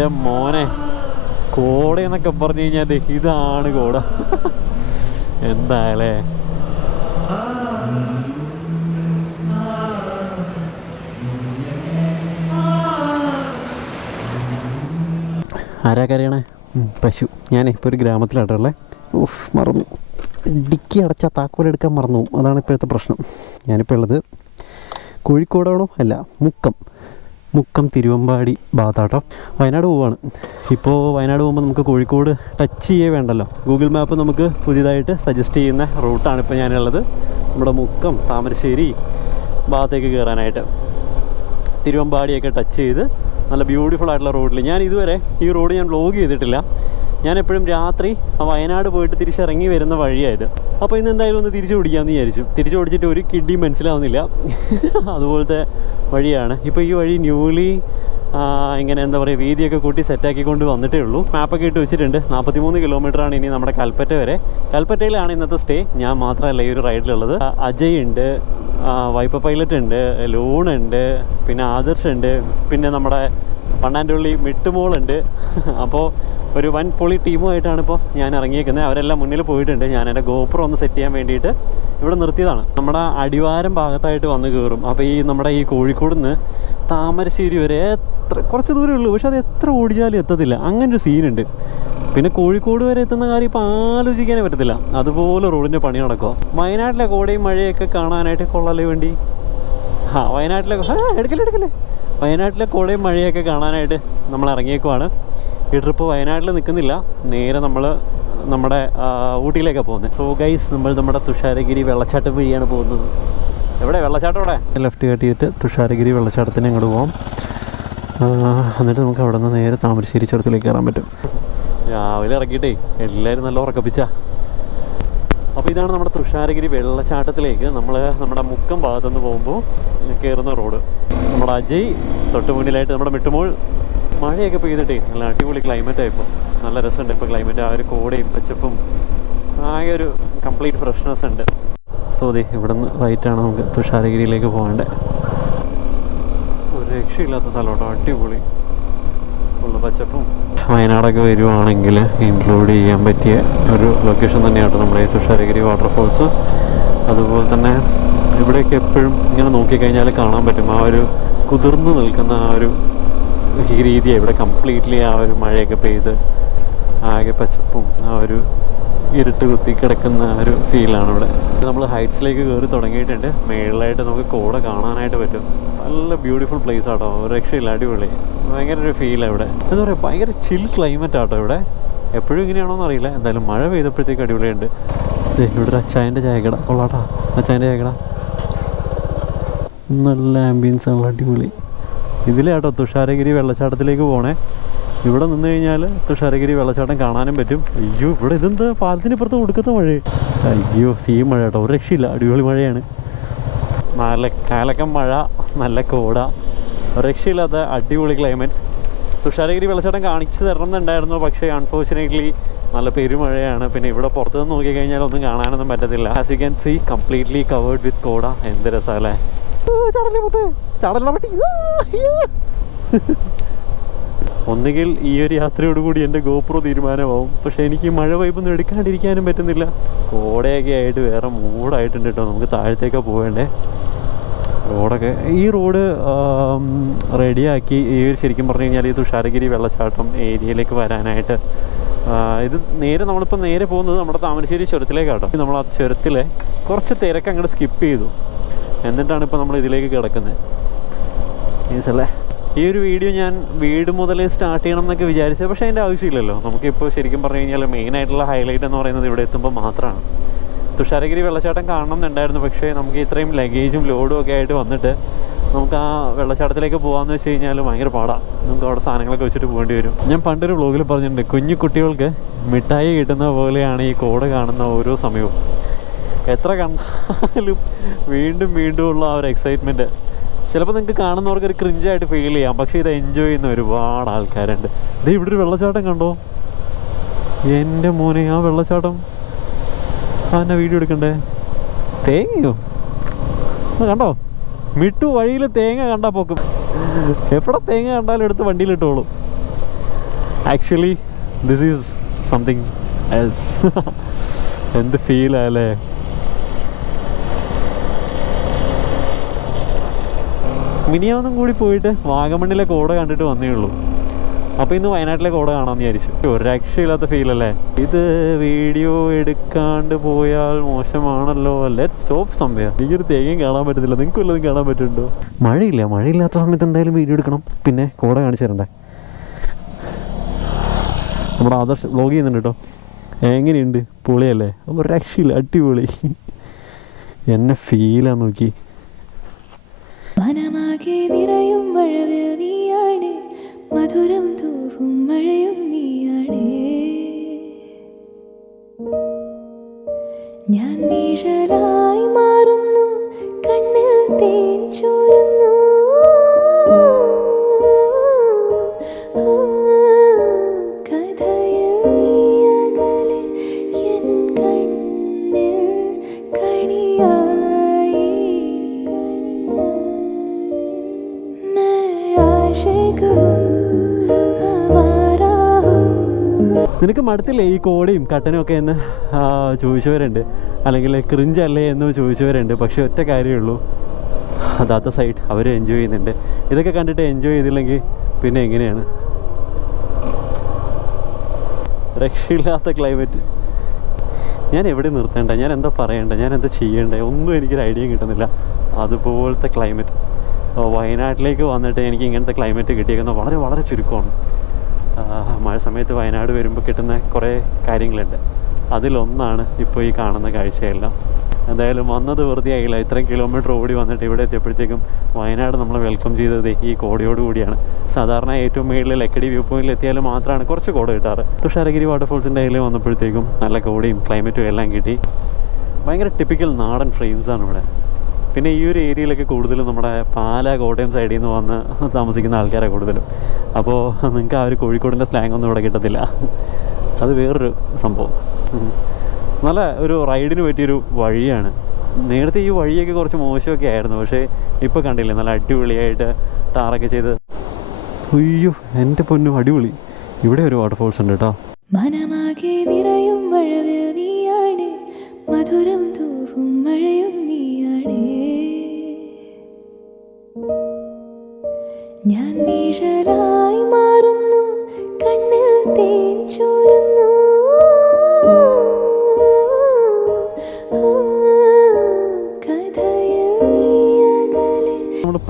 എന്റെ മോനെ കോട എന്നൊക്കെ പറഞ്ഞു കഴിഞ്ഞാൽ ഇതാണ് കോട. എന്തായാലേ? ആരാ കരയണേ? പശു. ഞാനേ ഇപ്പോൾ ഒരു ഗ്രാമത്തിലാട്ടുള്ളേ ഉഫ് മറന്നു. ഡിക്കി അടച്ച താക്കോൽ എടുക്കാൻ മറന്നു. അതാണ് ഇപ്പോഴത്തെ പ്രശ്നം. ഞാനിപ്പോൾ ഉള്ളത് കോഴിക്കോടാണോ? അല്ല മുക്കം. മുക്കം തിരുവമ്പാടി ഭാഗത്താട്ടോ. വയനാട് പോവാണ്. ഇപ്പോൾ വയനാട് പോകുമ്പോൾ നമുക്ക് കോഴിക്കോട് ടച്ച് ചെയ്യേ വേണ്ടല്ലോ. ഗൂഗിൾ മാപ്പ് നമുക്ക് പുതിയതായിട്ട് സജസ്റ്റ് ചെയ്യുന്ന റൂട്ടാണ് ഇപ്പോൾ ഞാനുള്ളത്. നമ്മുടെ മുക്കം താമരശ്ശേരി ഭാഗത്തേക്ക് കയറാനായിട്ട് തിരുവമ്പാടിയൊക്കെ ടച്ച് ചെയ്ത് നല്ല ബ്യൂട്ടിഫുൾ ആയിട്ടുള്ള റോഡിൽ ഞാൻ ഇതുവരെ ഈ റോഡ് ഞാൻ വ്ലോഗ് ചെയ്തിട്ടില്ല. ഞാൻ എപ്പോഴും രാത്രി ആ വയനാട് പോയിട്ട് തിരിച്ചിറങ്ങി വരുന്ന വഴിയായത് അപ്പോൾ ഇന്ന് എന്തായാലും ഒന്ന് തിരിച്ചു പിടിക്കാമെന്ന് വിചാരിച്ചു. തിരിച്ചു പിടിച്ചിട്ട് ഒരു കിഡ്ഡിയും മനസ്സിലാവുന്നില്ല. അതുപോലത്തെ വഴിയാണ്. ഇപ്പോൾ ഈ വഴി ന്യൂലി ഇങ്ങനെ എന്താ പറയുക വീതിയൊക്കെ കൂട്ടി സെറ്റാക്കി കൊണ്ട് വന്നിട്ടേ ഉള്ളൂ. മാപ്പൊക്കെ ഇട്ട് വെച്ചിട്ടുണ്ട്. നാൽപ്പത്തിമൂന്ന് കിലോമീറ്ററാണ് ഇനി നമ്മുടെ കൽപ്പറ്റ വരെ. കൽപ്പറ്റയിലാണ് ഇന്നത്തെ സ്റ്റേ ഞാൻ മാത്രമല്ല ഈ ഒരു റൈഡിലുള്ളത് അജയ് ഉണ്ട് വൈപ്പ പൈലറ്റ് ഉണ്ട് ലൂൺ ഉണ്ട് പിന്നെ ആദർശ് ഉണ്ട് പിന്നെ നമ്മുടെ പണ്ണാന്റുള്ളി മിട്ടുമോളുണ്ട് അപ്പോൾ ഒരു വൻ പൊളി ടീമുമായിട്ടാണ് ഇപ്പോൾ ഞാൻ ഇറങ്ങിയേക്കുന്നത്. അവരെല്ലാം മുന്നിൽ പോയിട്ടുണ്ട്. ഞാൻ എന്റെ ഗോപ്രോ ഒന്ന് സെറ്റ് ചെയ്യാൻ വേണ്ടിയിട്ട്. ഇവിടെ നിർത്തിയതാണ്. നമ്മുടെ അടിവാരം ഭാഗത്തായിട്ട് വന്ന് കയറും അപ്പോൾ ഈ നമ്മുടെ ഈ കോഴിക്കോട് നിന്ന് താമരശ്ശേരി വരെ എത്ര കുറച്ച് ദൂരമേ ഉള്ളൂ. പക്ഷെ അത് എത്ര ഓടിച്ചാലും എത്തത്തില്ല. അങ്ങനെ ഒരു സീനുണ്ട് പിന്നെ കോഴിക്കോട് വരെ എത്തുന്ന കാര്യം ഇപ്പോൾ ആലോചിക്കാനേ പറ്റത്തില്ല. അതുപോലെ റോഡിന്റെ പണി നടക്കുക വയനാട്ടിലെ കോടയും മഴയൊക്കെ കാണാനായിട്ട് കൊള്ളാലേ വേണ്ടി? ആ വയനാട്ടിലെ എടുക്കല്ലേ എടുക്കല്ലേ? വയനാട്ടിലെ കോടയും മഴയൊക്കെ കാണാനായിട്ട് നമ്മൾ ഇറങ്ങിയേക്കുവാണ്. ഈ ട്രിപ്പ് വയനാട്ടിൽ നിൽക്കുന്നില്ല നേരെ നമ്മൾ നമ്മുടെ ഊട്ടിയിലേക്കാണ് പോകുന്നത്. സോ ഗൈസ് നമ്മൾ നമ്മുടെ തുഷാരഗിരി വെള്ളച്ചാട്ടം വഴിയാണ് പോകുന്നത്. എവിടെ? വെള്ളച്ചാട്ടം അവിടെ ലെഫ്റ്റ് കാട്ടിയിട്ട് തുഷാരഗിരി വെള്ളച്ചാട്ടത്തിന് അങ്ങോട്ട് പോകാം എന്നിട്ട് നമുക്ക് അവിടെ നിന്ന് നേരെ താമരശ്ശേരി ചുരത്തിലേക്ക് കയറാൻ പറ്റും. രാവിലെ ഇറക്കിയിട്ടേ എല്ലാവരും നല്ല ഉറക്കപ്പിച്ചാ. അപ്പോൾ ഇതാണ് നമ്മുടെ തുഷാരഗിരി വെള്ളച്ചാട്ടത്തിലേക്ക് നമ്മൾ നമ്മുടെ മുക്കം ഭാഗത്തുനിന്ന് പോകുമ്പോൾ കയറുന്ന റോഡ്. നമ്മുടെ അജയ് തൊട്ട് മുന്നിലായിട്ട് നമ്മുടെ മിട്ടുമോൾ മഴയൊക്കെ പെയ്തിട്ടേ നല്ല അടിപൊളി ക്ലൈമറ്റ് ആയിപ്പോൾ നല്ല രസമുണ്ട് ഇപ്പോൾ ക്ലൈമറ്റ് ആ ഒരു കോടയും പച്ചപ്പും ആകെ ഒരു കംപ്ലീറ്റ് ഫ്രഷ്നെസ് ഉണ്ട്. സോ ദേ ഇവിടെ നിന്ന് റൈറ്റാണ് നമുക്ക് തുഷാരഗിരിയിലേക്ക് പോകേണ്ടത് ഒരു രക്ഷയില്ലാത്ത സ്ഥലം കേട്ടോ അടിപൊളി. ഉള്ള പച്ചപ്പും. വയനാടൊക്കെ വരുവാണെങ്കിൽ ഇൻക്ലൂഡ് ചെയ്യാൻ പറ്റിയ ഒരു ലൊക്കേഷൻ തന്നെയാണ് നമ്മുടെ ഈ തുഷാരഗിരി വാട്ടർഫോൾസ് അതുപോലെ തന്നെ ഇവിടെയൊക്കെ എപ്പോഴും ഇങ്ങനെ നോക്കിക്കഴിഞ്ഞാൽ കാണാൻ പറ്റും. ആ ഒരു കുതിർന്ന് നിൽക്കുന്ന ആ ഒരു രീതിയാണ് ഇവിടെ കംപ്ലീറ്റ്ലി ആ ഒരു മഴയൊക്കെ പെയ്ത് ആകെ പച്ചപ്പും ആ ഒരു ഇരുട്ട് കുത്തി കിടക്കുന്ന ഒരു ഫീലാണ് ഇവിടെ. നമ്മൾ ഹൈറ്റ്സിലേക്ക് കയറി തുടങ്ങിയിട്ടുണ്ട്. മേളിലായിട്ട് നമുക്ക് കോട കാണാനായിട്ട് പറ്റും. നല്ല ബ്യൂട്ടിഫുൾ പ്ലേസ് ആട്ടോ. രക്ഷയില്ല അടിപൊളി. ഭയങ്കര ഒരു ഫീലാണ് ഇവിടെ. എന്താ പറയുക ഭയങ്കര ചിൽ ക്ലൈമറ്റ് ആട്ടോ ഇവിടെ. എപ്പോഴും ഇങ്ങനെയാണോന്ന് അറിയില്ല. എന്തായാലും മഴ പെയ്തപ്പോഴത്തേക്ക് അടിപൊളിയുണ്ട്. ഇവിടെ ഒരു അച്ചായന്റെ ചായക്കട. കൊള്ളാട്ടാ. അച്ചായന്റെ ചായക്കട. നല്ല ആംബിയൻസ് ആണ് അടിപൊളി. ഇതിലേട്ടോ തുഷാരഗിരി വെള്ളച്ചാട്ടത്തിലേക്ക് പോണേ. ഇവിടെ നിന്ന് കഴിഞ്ഞാൽ തുഷാരഗിരി വെള്ളച്ചാട്ടം കാണാനും പറ്റും. അയ്യോ ഇവിടെ ഇതെന്താ? പാലത്തിന് ഇപ്പുറത്ത് കൊടുക്കത്ത മഴ. അയ്യോ സീ മഴ കേട്ടോ. ഒരു രക്ഷയില്ല. അടിപൊളി മഴയാണ്. നല്ല കാലക്കം മഴ നല്ല കോട. രക്ഷയില്ലാത്ത അടിപൊളി ക്ലൈമറ്റ് തുഷാരഗിരി വെള്ളച്ചാട്ടം കാണിച്ചു തരണം എന്നുണ്ടായിരുന്നു പക്ഷേ അൺഫോർച്ചുനേറ്റ്ലി നല്ല പെരുമഴയാണ്. പിന്നെ ഇവിടെ പുറത്ത് നിന്ന് നോക്കിക്കഴിഞ്ഞാൽ ഒന്നും കാണാനൊന്നും പറ്റത്തില്ല. As you can see completely covered with കോട. എന്ത് രസമല്ലേ ചടലേ മുത്തേ. ചടല പറ്റി അയ്യോ. ഒന്നുകിൽ ഈ ഒരു യാത്രയോടുകൂടി എന്റെ ഗോപ്രോ തീരുമാനമാവും. പക്ഷെ എനിക്ക് മഴ വൈബൊന്നും എടുക്കാണ്ടിരിക്കാനും പറ്റുന്നില്ല. കോടയൊക്കെ ആയിട്ട് വേറെ മൂടായിട്ടുണ്ട് കേട്ടോ. നമുക്ക് താഴത്തേക്കാണ് പോകേണ്ടേ റോഡൊക്കെ ഈ റോഡ് റെഡിയാക്കി ഈ ഒരു ശരിക്കും പറഞ്ഞു കഴിഞ്ഞാൽ ഈ തുഷാരഗിരി വെള്ളച്ചാട്ടം ഏരിയയിലേക്ക് വരാനായിട്ട് ഇത് നേരെ നമ്മളിപ്പോൾ നേരെ പോകുന്നത് നമ്മുടെ താമരശ്ശേരി ചുരത്തിലേക്കാട്ടോ. നമ്മൾ ആ ചുരത്തിലെ കുറച്ച് തിരക്ക് അങ്ങോട്ട് സ്കിപ്പ് ചെയ്തു. എന്നിട്ടാണ് ഇപ്പോൾ നമ്മൾ ഇതിലേക്ക് കിടക്കുന്നത്. മീൻസല്ലേ ഈ ഒരു വീഡിയോ ഞാൻ വീട് മുതലേ സ്റ്റാർട്ട് ചെയ്യണം എന്നൊക്കെ വിചാരിച്ചത് പക്ഷേ അതിന്റെ ആവശ്യമില്ലല്ലോ. നമുക്കിപ്പോൾ ശരിക്കും പറഞ്ഞു കഴിഞ്ഞാൽ മെയിനായിട്ടുള്ള ഹൈലൈറ്റ് എന്ന് പറയുന്നത് ഇവിടെ എത്തുമ്പോൾ മാത്രമാണ്. തുഷാരഗിരി വെള്ളച്ചാട്ടം കാണണം എന്നുണ്ടായിരുന്നു പക്ഷേ നമുക്ക് ഇത്രയും ലഗേജും ലോഡും ഒക്കെ ആയിട്ട് വന്നിട്ട് നമുക്ക് ആ വെള്ളച്ചാട്ടത്തിലേക്ക് പോകാമെന്ന് വെച്ച് കഴിഞ്ഞാൽ ഭയങ്കര പാടാണ് നമുക്ക് അവിടെ സാധനങ്ങളൊക്കെ വെച്ചിട്ട് പോകേണ്ടി വരും. ഞാൻ പണ്ടൊരു വ്ളോഗിൽ പറഞ്ഞിട്ടുണ്ട് കുഞ്ഞു കുട്ടികൾക്ക് മിഠായി കിട്ടുന്ന പോലെയാണ് ഈ കോട് കാണുന്ന ഓരോ സമയവും. എത്ര കണ്ടാലും വീണ്ടും വീണ്ടും ഉള്ള ആ ഒരു എക്സൈറ്റ്മെന്റ് ചിലപ്പോൾ നിങ്ങൾക്ക് കാണുന്നവർക്ക് ഒരു ക്രിഞ്ചായിട്ട് ഫീൽ ചെയ്യാം. പക്ഷേ ഇത് എൻജോയ് ചെയ്യുന്ന ഒരുപാട് ആൾക്കാരുണ്ട്. ഇത് ഇവിടെ ഒരു വെള്ളച്ചാട്ടം കണ്ടോ? എന്റെ മോനെ ആ വെള്ളച്ചാട്ടം. ആ എന്നാ വീഡിയോ എടുക്കണ്ടേ? തേങ്ങയോ? കണ്ടോ? മിട്ടു വഴിയിൽ തേങ്ങ കണ്ടാൽ പോക്കും. എവിടെ തേങ്ങ കണ്ടാലും എടുത്ത് വണ്ടിയിലിട്ടോളും actually this is something else എന്ത് ഫീലല്ലേ മിനിയാവുന്നും കൂടി പോയിട്ട് വാഗമണ്ണിലെ കോട കണ്ടിട്ട് വന്നേ ഉള്ളൂ. അപ്പോൾ ഇന്ന് വയനാട്ടിലെ കോട കാണാമെന്ന് വിചാരിച്ചു. ഒരു രക്ഷയില്ലാത്ത അല്ലേ? ഇത് വീഡിയോ എടുക്കാണ്ട് പോയാൽ മോശമാണല്ലോ. ലെറ്റ് സ്റ്റോപ്പ് സംഭവം എനിക്കൊരു തേങ്ങയും കാണാൻ പറ്റത്തില്ല. നിങ്ങൾക്ക് വല്ലതും കാണാൻ പറ്റുന്നുണ്ടോ? മഴയില്ല? മഴയില്ലാത്ത സമയത്ത് എന്തായാലും വീഡിയോ എടുക്കണം. പിന്നെ കോട കാണിച്ചു തരണ്ടേ? നമ്മുടെ ആദർശ് വ്ലോഗ് ചെയ്യുന്നുണ്ട് കേട്ടോ. എങ്ങനെയുണ്ട്? പൊളിയല്ലേ? ഒരു രക്ഷയില്ല. അടിപൊളി. എന്നെ ഫീലാ നോക്കി. മഴവിൽ നീയാണ്. മധുരം തൂവും മഴയും നീയാണ്. ഞാൻ നീഴലായി മാറുന്നു. കണ്ണിൽ തേൻ മടുത്തില്ലേ ഈ കോടിയും കട്ടനും ഒക്കെ എന്ന് ചോദിച്ചവരുണ്ട്. അല്ലെങ്കിൽ ക്രിഞ്ചല്ലേ എന്ന് ചോദിച്ചവരുണ്ട്. പക്ഷെ ഒറ്റ കാര്യമേ ഉള്ളൂ അതാത്ത സൈഡ് അവർ എൻജോയ് ചെയ്യുന്നുണ്ട്. ഇതൊക്കെ കണ്ടിട്ട് എൻജോയ് ചെയ്തില്ലെങ്കിൽ പിന്നെ എങ്ങനെയാണ്? രക്ഷയില്ലാത്ത ക്ലൈമറ്റ് ഞാൻ എവിടെ നിർത്തേണ്ട? ഞാൻ എന്താ പറയണ്ട? ഞാൻ എന്താ ചെയ്യേണ്ടേ? ഒന്നും എനിക്കൊരു ഐഡിയ കിട്ടുന്നില്ല. അതുപോലത്തെ ക്ലൈമറ്റ് വയനാട്ടിലേക്ക് വന്നിട്ട് എനിക്ക് ഇങ്ങനത്തെ ക്ലൈമറ്റ് കിട്ടിയേക്കുന്നത് വളരെ വളരെ ചുരുക്കമാണ്. മഴ സമയത്ത് വയനാട് വരുമ്പോൾ കിട്ടുന്ന കുറേ കാര്യങ്ങളുണ്ട്. അതിലൊന്നാണ് ഇപ്പോൾ ഈ കാണുന്ന കാഴ്ചയെല്ലാം. എന്തായാലും വന്നത് വെറുതെ ആയില്ല ഇത്രയും കിലോമീറ്റർ ഓടി വന്നിട്ട് ഇവിടെ എത്തിയപ്പോഴത്തേക്കും വയനാട് നമ്മൾ വെൽക്കം ചെയ്തത് ഈ കോടയോട് കൂടിയാണ്. സാധാരണ ഏറ്റവും മുകളിൽ ലക്കടി വ്യൂ പോയിന്റിൽ എത്തിയാൽ മാത്രമാണ് കുറച്ച് കോട കിട്ടാറ്. തുഷാരഗിരി വാട്ടർഫോൾസിന്റെ അതിൽ വന്നപ്പോഴത്തേക്കും നല്ല കോടയും ക്ലൈമറ്റും എല്ലാം കിട്ടി. ഭയങ്കര ടിപ്പിക്കൽ നാടൻ ഫ്രെയിംസാണ് ഇവിടെ. പിന്നെ ഈ ഒരു ഏരിയയിലൊക്കെ കൂടുതലും നമ്മുടെ പാല കോട്ടയം സൈഡിൽ നിന്ന് വന്ന് താമസിക്കുന്ന ആൾക്കാരെ കൂടുതലും. അപ്പോൾ നിങ്ങൾക്ക് ആ ഒരു കോഴിക്കോടിന്റെ സ്ലാങ് ഒന്നും ഇവിടെ കിട്ടത്തില്ല. അത് വേറൊരു സംഭവം. നല്ല ഒരു റൈഡിന് പറ്റിയൊരു വഴിയാണ്. നേരത്തെ ഈ വഴിയൊക്കെ കുറച്ച് മോശമൊക്കെ ആയിരുന്നു. പക്ഷേ ഇപ്പോൾ കണ്ടില്ലേ നല്ല അടിപൊളിയായിട്ട് ടാറൊക്കെ ചെയ്ത്. അയ്യോ എന്റെ പൊന്നും അടിപൊളി. ഇവിടെ ഒരു വാട്ടർഫോൾസ് ഉണ്ട് കേട്ടോ. മനമാകെ നിറയും മഴവിൽ നീയാണ്. മധുരം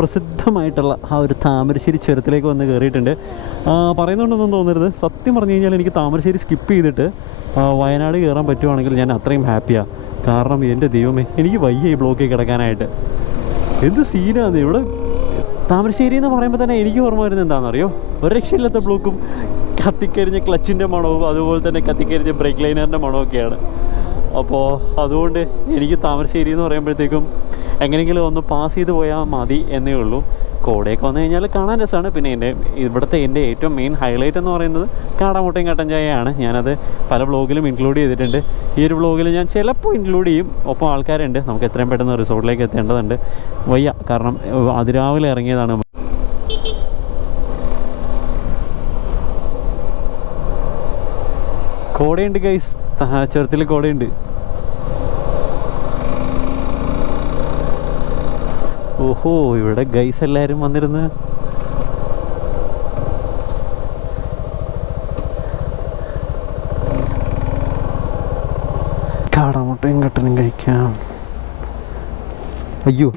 പ്രസിദ്ധമായിട്ടുള്ള ആ ഒരു താമരശ്ശേരി ചുരത്തിലേക്ക് വന്ന് കയറിയിട്ടുണ്ട്. പറയുന്നുണ്ടെന്നൊന്നും തോന്നരുത്. സത്യം പറഞ്ഞു കഴിഞ്ഞാൽ എനിക്ക് താമരശ്ശേരി സ്കിപ്പ് ചെയ്തിട്ട് വയനാട് കയറാൻ പറ്റുവാണെങ്കിൽ ഞാൻ അത്രയും ഹാപ്പിയാണ് കാരണം എന്റെ ദൈവമേ എനിക്ക് വയ്യ ഈ ബ്ലോക്കിൽ കിടക്കാനായിട്ട്. എന്ത് സീനാണ് ഇവിടെ? താമരശ്ശേരി എന്ന് പറയുമ്പോൾ തന്നെ എനിക്ക് ഓർമ്മ വരുന്നത് എന്താണെന്നറിയോ? ഒരു രക്ഷയില്ലാത്ത ബ്ലോക്കും കത്തിക്കരിഞ്ഞ ക്ലച്ചിന്റെ മണവും അതുപോലെ തന്നെ കത്തിക്കരിഞ്ഞ ബ്രേക്ക് ലൈനറിന്റെ മണമൊക്കെയാണ് അപ്പോൾ അതുകൊണ്ട് എനിക്ക് താമരശ്ശേരി എന്ന് പറയുമ്പോഴത്തേക്കും എങ്ങനെയെങ്കിലും ഒന്ന് പാസ് ചെയ്ത് പോയാൽ മതി എന്നേ ഉള്ളൂ. കോടയൊക്കെ വന്നു കഴിഞ്ഞാൽ കാണാൻ രസമാണ്. പിന്നെ എന്റെ ഇവിടുത്തെ എന്റെ ഏറ്റവും മെയിൻ ഹൈലൈറ്റ് എന്ന് പറയുന്നത് കാടാമുട്ടയും കട്ടൻ ചായയാണ് ഞാനത് പല വ്ളോഗിലും ഇൻക്ലൂഡ് ചെയ്തിട്ടുണ്ട്. ഈ ഒരു വ്ളോഗിൽ ഞാൻ ചിലപ്പോൾ ഇൻക്ലൂഡ് ചെയ്യും. ഒപ്പം ആൾക്കാരുണ്ട്. നമുക്ക് എത്രയും പെട്ടെന്ന് റിസോർട്ടിലേക്ക് എത്തേണ്ടതുണ്ട്. വയ്യ. കാരണം അതിരാവിലെ ഇറങ്ങിയതാണ്. കോടയുണ്ട് ഗൈസ് ചെറുത്തിൽ കോടയുണ്ട്. ഓഹോ ഇവിടെ ഗൈസ് എല്ലാവരും വന്നിരുന്ന്. കാടാമുട്ടയും കട്ടനും കഴിക്കാം. അയ്യോ.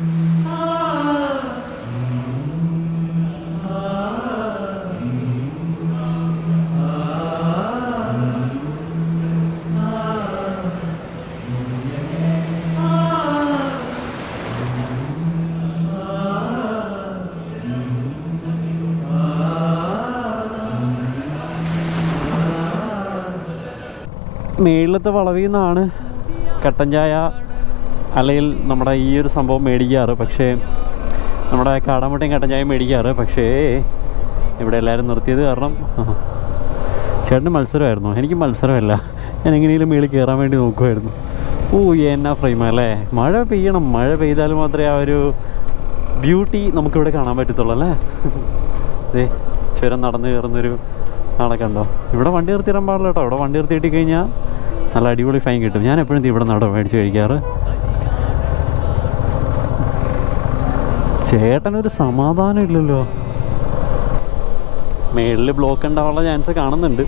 മേളിലത്തെ വളവിൽ നിന്നാണ് കട്ടൻ ചായ അല്ലെങ്കിൽ നമ്മുടെ ഈ ഒരു സംഭവം മേടിക്കാറ്. പക്ഷേ നമ്മുടെ കാടാമുട്ടയും കട്ടൻ ചായ മേടിക്കാറ്. പക്ഷേ ഇവിടെ എല്ലാവരും നിർത്തിയത് കാരണം ചേട്ടന് മത്സരമായിരുന്നു. എനിക്ക് മത്സരമല്ല. ഞാൻ എങ്ങനെയെങ്കിലും മേളിൽ കയറാൻ വേണ്ടി നോക്കുമായിരുന്നു ഓ എന്നാ ഫ്രെയിം അല്ലേ? മഴ പെയ്യണം. മഴ പെയ്താൽ മാത്രമേ ആ ഒരു ബ്യൂട്ടി നമുക്കിവിടെ കാണാൻ പറ്റത്തുള്ളൂ അല്ലേ? ചുരം നടന്നു കയറുന്നൊരു ആളെ കണ്ടോ? ഇവിടെ വണ്ടി നിർത്തിയിടാൻ പാടില്ല കേട്ടോ. ഇവിടെ വണ്ടി നിർത്തിയിട്ട് കഴിഞ്ഞാൽ നല്ല അടിപൊളി ഫൈൻ കിട്ടും. ഞാൻ എപ്പോഴും ഇവിടെ നട മേടിച്ച് കഴിക്കാറ്. ചേട്ടനൊരു സമാധാനം ഇല്ലല്ലോ. മേളിൽ ബ്ലോക്ക് ഉണ്ടാവാനുള്ള ചാൻസ് കാണുന്നുണ്ട്.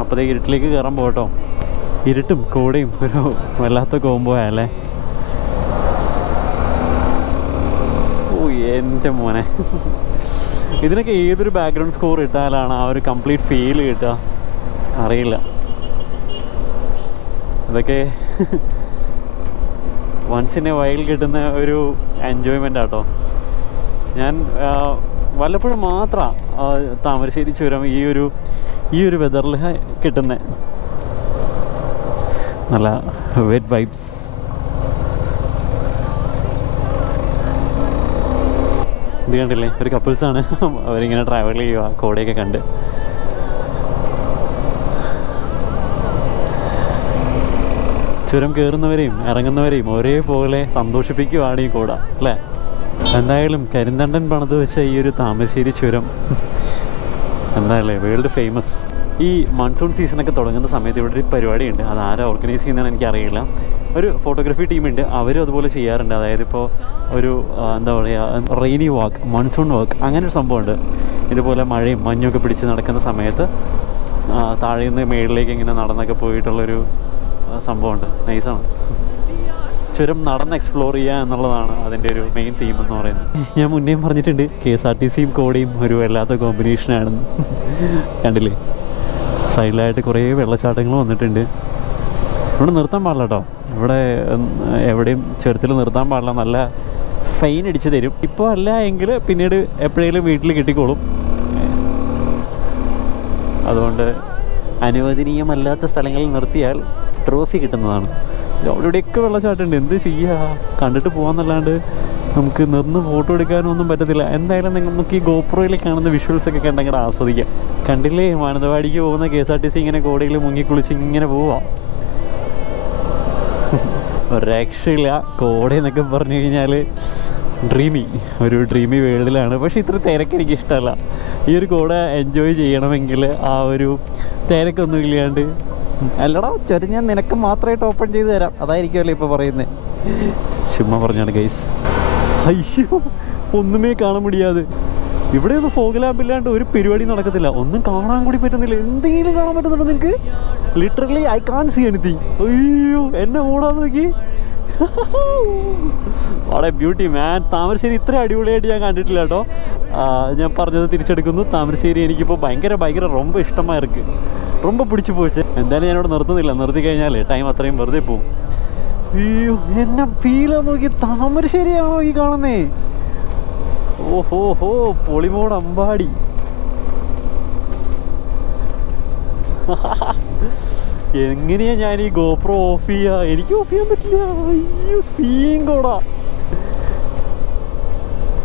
അപ്പോഴത്തേക്ക് ഇരുട്ടിലേക്ക് കയറാൻ പോകട്ടോ. ഇരുട്ടും കോടയും ഒരു വല്ലാത്ത കോമ്പോ ആയല്ലേ. ഓ എന്റെ മോനെ. ഇതിനൊക്കെ ഏതൊരു ബാക്ക്ഗ്രൗണ്ട് സ്കോർ ഇട്ടാലാണ് ആ ഒരു കംപ്ലീറ്റ് ഫീൽ കിട്ടുക? അറിയില്ല. ഇതൊക്കെ വൺസ് ഇൻ എ വയൽ കിട്ടുന്ന ഒരു എൻജോയ്മെന്റ് ആട്ടോ. ഞാൻ വല്ലപ്പോഴും മാത്രമാണ് താമരശ്ശേരി ചുരം ഈ ഒരു ഈ ഒരു വെതറിൽ കിട്ടുന്നത് നല്ല വെറ്റ് വൈബ്സ് ഇത് കണ്ടില്ലേ? ഒരു കപ്പിൾസാണ് അവരിങ്ങനെ ട്രാവൽ ചെയ്യുക കോടയൊക്കെ കണ്ട്. ചുരം കയറുന്നവരെയും ഇറങ്ങുന്നവരെയും ഒരേപോലെ സന്തോഷിപ്പിക്കുവാണ് ഈ കോട അല്ലേ? എന്തായാലും കരിന്തണ്ടൻ പണിത് വെച്ച ഈ ഒരു താമരശ്ശേരി ചുരം എന്തായാലേ വേൾഡ് ഫേമസ്. ഈ മൺസൂൺ സീസണൊക്കെ തുടങ്ങുന്ന സമയത്ത് ഇവിടെ ഒരു പരിപാടിയുണ്ട്. അത് ആരാ ഓർഗനൈസ് ചെയ്യുന്നതെന്ന് എനിക്കറിയില്ല. ഒരു ഫോട്ടോഗ്രാഫി ടീമുണ്ട് അവരും അതുപോലെ ചെയ്യാറുണ്ട്. അതായത് ഇപ്പോൾ ഒരു എന്താ പറയുക റെയിനി വാക്ക് മൺസൂൺ വാക്ക് അങ്ങനെ ഒരു സംഭവമുണ്ട്. ഇതുപോലെ മഴയും മഞ്ഞൊക്കെ പിടിച്ച് നടക്കുന്ന സമയത്ത് താഴെ നിന്ന് മേളിലേക്ക് ഇങ്ങനെ നടന്നൊക്കെ പോയിട്ടുള്ളൊരു സംഭവമുണ്ട്. നൈസാണ് ചുരം നടന്ന് എക്സ്പ്ലോർ ചെയ്യുക എന്നുള്ളതാണ് അതിന്റെ ഒരു മെയിൻ തീം എന്ന് പറയുന്നത്. ഞാൻ മുന്നേയും പറഞ്ഞിട്ടുണ്ട് കെ എസ് ആർ ടി സിയും കോടയും ഒരു വല്ലാത്ത കോമ്പിനേഷനാണെന്ന് കണ്ടില്ലേ? സൈഡിലായിട്ട് കുറേ വെള്ളച്ചാട്ടങ്ങൾ വന്നിട്ടുണ്ട്. ഇവിടെ നിർത്താൻ പാടില്ല കേട്ടോ ഇവിടെ എവിടെയും ചെറുത്തിൽ നിർത്താൻ പാടില്ല. നല്ല ഫൈൻ അടിച്ച് തരും. ഇപ്പോൾ അല്ല എങ്കിൽ പിന്നീട് എപ്പോഴെങ്കിലും വീട്ടിൽ കിട്ടിക്കോളും. അതുകൊണ്ട് അനുവദനീയമല്ലാത്ത സ്ഥലങ്ങളിൽ നിർത്തിയാൽ ട്രോഫി കിട്ടുന്നതാണ്. അവിടെ ഇവിടെയൊക്കെ വെള്ളച്ചാട്ടമുണ്ട്. എന്ത് ചെയ്യുക കണ്ടിട്ട് പോകാന്നല്ലാണ്ട് നമുക്ക് നിന്ന് ഫോട്ടോ എടുക്കാനൊന്നും പറ്റത്തില്ല. എന്തായാലും നമുക്ക് ഈ ഗോപ്രോയിൽ കാണുന്ന വിഷ്വൽസ് ഒക്കെ കണ്ടെങ്കിൽ ആസ്വദിക്കാം. കണ്ടില്ലേ? മാനന്തവാടിക്ക് പോകുന്ന K S R T C ഇങ്ങനെ കോടയിൽ മുങ്ങിക്കുളിച്ച് ഇങ്ങനെ പോവാം. രക്ഷയില്ല. കോട എന്നൊക്കെ പറഞ്ഞു കഴിഞ്ഞാൽ ഡ്രീമി ഒരു ഡ്രീമി വേൾഡിലാണ് പക്ഷേ ഇത്ര തിരക്ക് എനിക്ക് ഇഷ്ടമല്ല. ഈ ഒരു കോട എൻജോയ് ചെയ്യണമെങ്കിൽ ആ ഒരു തിരക്കൊന്നും ഇല്ലാണ്ട് അല്ലടാ ചൊരിഞ്ഞ നിനക്ക് മാത്രമായിട്ട് ഓപ്പൺ ചെയ്ത് തരാം. അതായിരിക്കുമല്ലോ ഇപ്പൊ പറയുന്നത് ചുമ്മാ പറഞ്ഞാണ് ഗൈസ് അയ്യോ ഒന്നുമേ കാണാൻ മുടിയാതെ. ഇവിടെ ഒന്ന് ഫോഗ് ലാമ്പില്ലാണ്ട് ഒരു പരിപാടി നടക്കത്തില്ല. ഒന്നും കാണാൻ കൂടി പറ്റുന്നില്ല. എന്തെങ്കിലും കാണാൻ പറ്റുന്നുണ്ടോ നിങ്ങൾക്ക് literally I can't see anything അയ്യോ എന്നെ മൂടാന്ന് നോക്കി. വളരെ ബ്യൂട്ടി മാൻ താമരശ്ശേരി ഇത്ര അടിപൊളിയായിട്ട് ഞാൻ കണ്ടിട്ടില്ല കേട്ടോ. ഞാൻ പറഞ്ഞത് തിരിച്ചെടുക്കുന്നു. താമരശ്ശേരി എനിക്കിപ്പോൾ ഭയങ്കര ഭയങ്കര റൊമ്പ ഇഷ്ടമായിരിക്കും ரொம்ப പിടിച്ചു പോയിച്ച് എന്തായാലും ഞാനിവിടെ നിർത്തുന്നില്ല നിർത്തി കഴിഞ്ഞാൽ ടൈം അത്രയും വെറുതെ പോകും അയ്യോ എന്നെ ഫീൽ നോക്കി താമരശ്ശേരിയാണോ ഈ കാണുന്നേ ഓഹോ ഹോ പൊളിമോട് അമ്പാടി എങ്ങനെയാ ഞാൻ ഈ ഗോപ്രോ ഓഫ് ചെയ്യാ എനിക്ക് ഓഫ് ചെയ്യാൻ പറ്റില്ല അയ്യോ സീൻ കൂടാ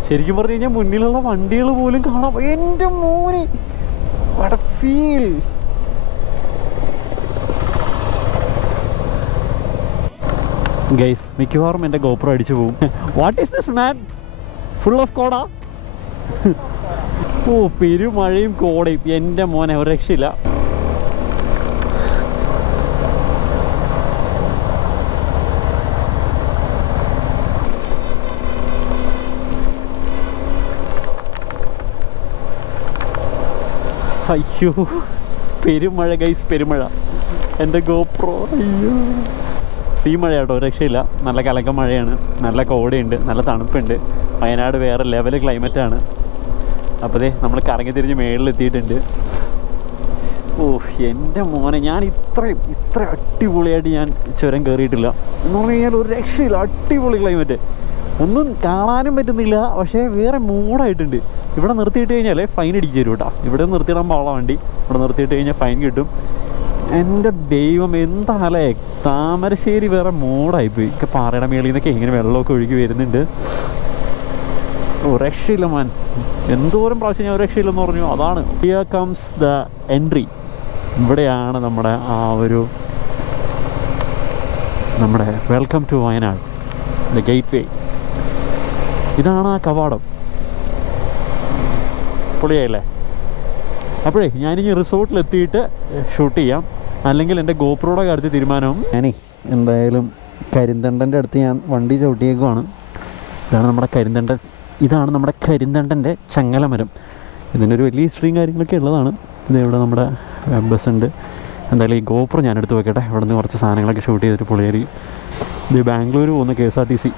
ശരിക്കും പറഞ്ഞു കഴിഞ്ഞാൽ മുന്നിലുള്ള വണ്ടികൾ പോലും കാണാം എൻ്റെ മോനെ ഫീൽ ഗൈസ് മിക്കവാറും എന്റെ ഗോപ്ര അടിച്ചു പോകും. What is this man full of കോട ഓ പെരുമഴയും കോടയും എന്റെ മോനെ ഒരു രക്ഷയില്ല. അയ്യോ പെരുമഴ ഗൈസ് പെരുമഴ. എന്റെ ഗോപ്രോ അയ്യോ. സീ മഴ കേട്ടോ രക്ഷയില്ല. നല്ല കലക്ക മഴയാണ് നല്ല കോടയുണ്ട് നല്ല തണുപ്പുണ്ട്. വയനാട് വേറെ ലെവൽ ക്ലൈമറ്റാണ് അപ്പോൾ ദേ നമ്മൾ കറങ്ങി തിരിഞ്ഞ് മേളിലെത്തിയിട്ടുണ്ട് ഓ എന്റെ മോനെ ഞാൻ ഇത്രയും ഇത്ര അടിപൊളിയായിട്ട് ഞാൻ ചുരം കയറിയിട്ടില്ല. എന്ന് പറഞ്ഞു കഴിഞ്ഞാൽ ഒരു രക്ഷയില്ല അടിപൊളി ക്ലൈമറ്റ് ഒന്നും കാണാനും പറ്റുന്നില്ല പക്ഷേ വേറെ മൂടായിട്ടുണ്ട്. ഇവിടെ നിർത്തിയിട്ട് കഴിഞ്ഞാൽ ഫൈൻ അടിച്ചു തരും കേട്ടോ ഇവിടെ നിർത്തിയിടാൻ പാടാ വണ്ടി. ഇവിടെ നിർത്തിയിട്ട് കഴിഞ്ഞാൽ ഫൈൻ കിട്ടും. എന്റെ ദൈവം എന്താണല്ലേ താമരശ്ശേരി വേറെ മൂടായിപ്പോയി. ഒക്കെ പാറയുടെ മേളിൽ നിന്നൊക്കെ ഇങ്ങനെ വെള്ളമൊക്കെ ഒഴുകി വരുന്നുണ്ട്. രക്ഷയില്ല മാൻ. എന്തോരം പ്രാവശ്യം ഞാൻ രക്ഷയില്ലെന്ന് പറഞ്ഞു. അതാണ്. ഹിയർ കംസ് ദ എൻട്രി ഇവിടെയാണ് നമ്മുടെ ആ ഒരു നമ്മുടെ welcome to Wayanad. The gateway ഇതാണ് ആ കവാടം. പൊളിയായില്ലേ അപ്പോഴേ ഞാനിനി റിസോർട്ടിലെത്തിയിട്ട് ഷൂട്ട് ചെയ്യാം. അല്ലെങ്കിൽ എന്റെ ഗോപ്രോയുടെ കാര്യത്തിൽ തീരുമാനവും? ഞാനേ എന്തായാലും കരിന്തണ്ടന്റെ അടുത്ത് ഞാൻ വണ്ടി ചവിട്ടിയേക്കുവാണ്. ഇതാണ് നമ്മുടെ കരിന്തണ്ടൻ. ഇതാണ് നമ്മുടെ കരിന്തണ്ടന്റെ ചങ്ങലമരം. ഇതിന്റെ ഒരു വലിയ ഹിസ്റ്ററിയും കാര്യങ്ങളൊക്കെ ഉള്ളതാണ്. ഇത് ഇവിടെ നമ്മുടെ ബസ് ഉണ്ട്. എന്തായാലും ഈ ഗോപ്രോ ഞാൻ എടുത്ത് വെക്കട്ടെ. ഇവിടെ നിന്ന് കുറച്ച് സാധനങ്ങളൊക്കെ ഷൂട്ട് ചെയ്തിട്ട് പുള്ളിയേരി ഇത് ബാംഗ്ലൂർ പോകുന്ന K S R T C.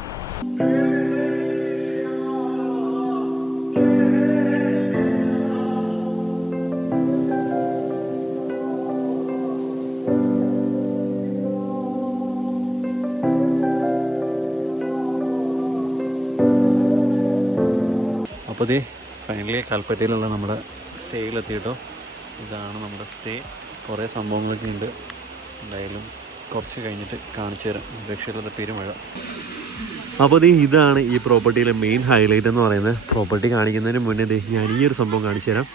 അപ്പോൾ ഇതേ ഫൈനലി കൽപ്പറ്റയിലുള്ള നമ്മുടെ സ്റ്റേയിലെത്തിയിട്ടോ ഇതാണ് നമ്മുടെ സ്റ്റേ കുറേ സംഭവങ്ങളൊക്കെ ഉണ്ട്. എന്തായാലും കുറച്ച് കഴിഞ്ഞിട്ട് കാണിച്ചു തരാം. രക്ഷയില്ലാത്ത പെരുമഴ അപ്പോൾ ദേ ഇതാണ് ഈ പ്രോപ്പർട്ടിയിലെ മെയിൻ ഹൈലൈറ്റ് എന്ന് പറയുന്നത്. പ്രോപ്പർട്ടി കാണിക്കുന്നതിന് മുന്നേ ഞാൻ ഈ ഒരു സംഭവം കാണിച്ചു തരാം.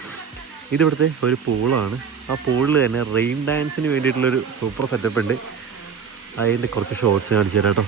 ഇതിവിടുത്തെ ഒരു പൂളാണ്. ആ പൂളിൽ തന്നെ റെയിൻ ഡാൻസിന് വേണ്ടിയിട്ടുള്ളൊരു സൂപ്പർ സെറ്റപ്പ് ഉണ്ട്. അതിന്റെ കുറച്ച് ഷോർട്സ് കാണിച്ചു തരാം കേട്ടോ.